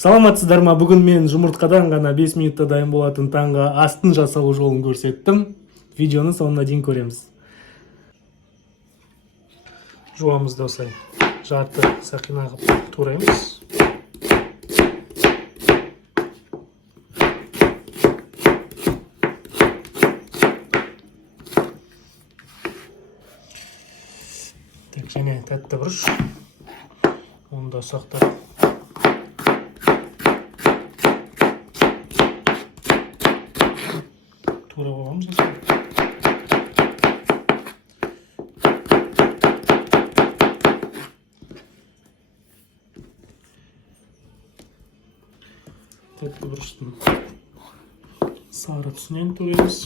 Саламатсыздарма? Бүгүн мен жумурткадан гана 5 минутта дайын болатын таңга астын жасалуу жолун көрсөттүм. Видеонун сонуна чейин көрөбүз. Жуамызды осылай жарты сакина кылып туурайбыз. Және тәтті бұрыш. Оны да сақтап. Тура боламыз осылай. Тәтті бұрыштың сары түсінен турайбыз.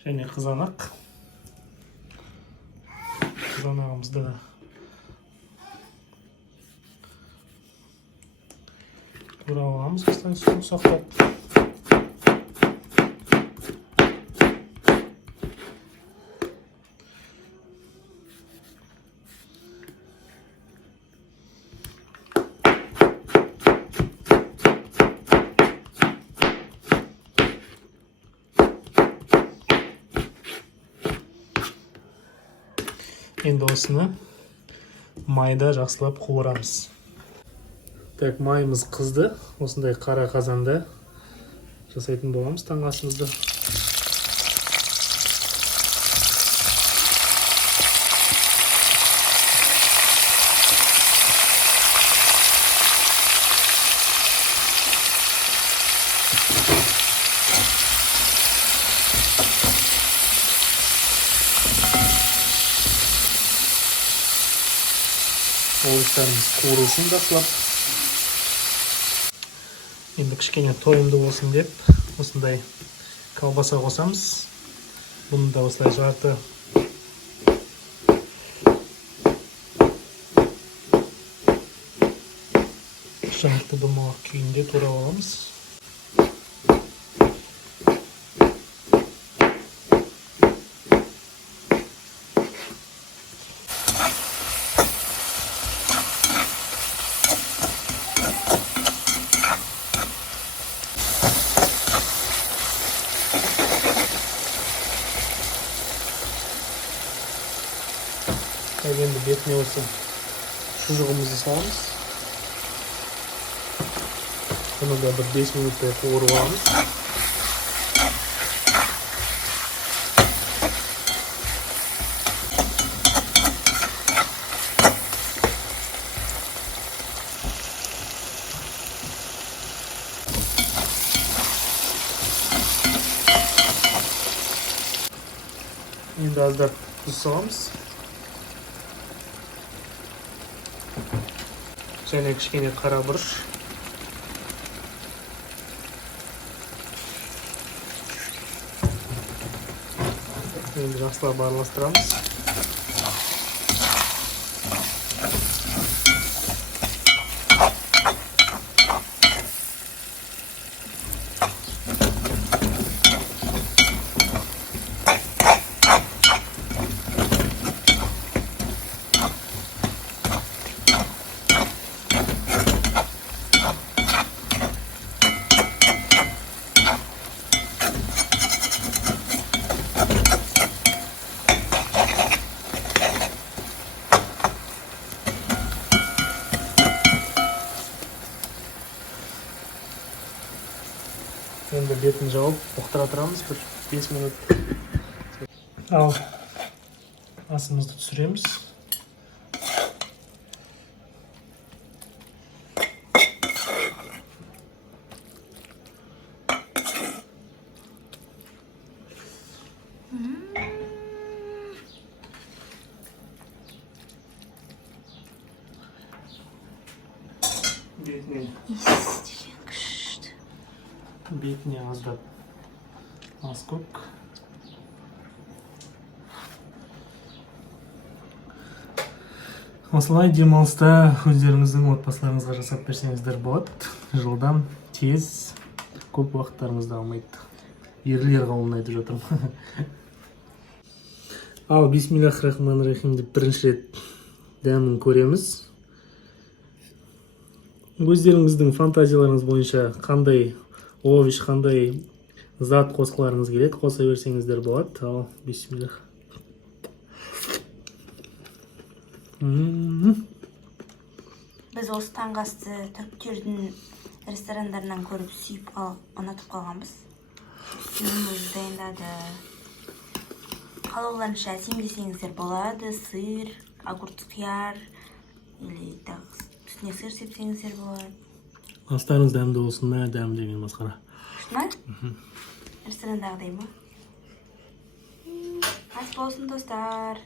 Және қызанақ. Қызанағымызды тура аламыз, осылай суық сақтап. Енді осыны майда жақсылап қуырамыз. Так, майымыз қызды. Осындай қара қазанда жасайтын боламыз таңғы асымызды. Оғыштарымыз қуырылсын жақсылап. Енді кішкене тойымды болсын деп, осындай колбаса қосамыз. Бұны да осылай жарты домалақ күйінде тура аламыз. Енді бетіне осы шұжығымызды саламыз. Оны да бір 5 минуттай қуырып аламыз. Енді аздап тұз саламыз. Және кішкене қара бұрыш. Енді жақсылап араластырамыз. Енді бетін жауып, бұқтыра тұрамыз бір 5 минут. Ал асымызды түсіреміз. Бетіне аздап аз көк. Осылай демалыста өздеріңіздің отбасыларыңызға жасап берсеңіздер болады. Жылдам, тез, көп уақыттарыңызды алмайды. Ерлер қауымын айтып жатырмын. Ал бисмиллахир-рахманир-рахим деп бірінші рет дәмін көреміз. Өздеріңіздің фантазияларыңыз бойынша қандай овощ, қандай зат қосқыларыңыз келеді, қоса берсеңіздер болады. Ал бисмиллах. Біз осы таңғы асты түріктердің ресторандарынан көріп сүйіп ұнатып қалғанбыз. Менің өзі дайындады. Қалауларынша сенбесеңіздер болады. Сыр, огурцы, қияр, или үстіне сыр сепсеңіздер болады. Астарыңыз дәмді болсын ма, дәмді деген масқара. Ма? Ресторандағыдай ма? Ас болсын достар.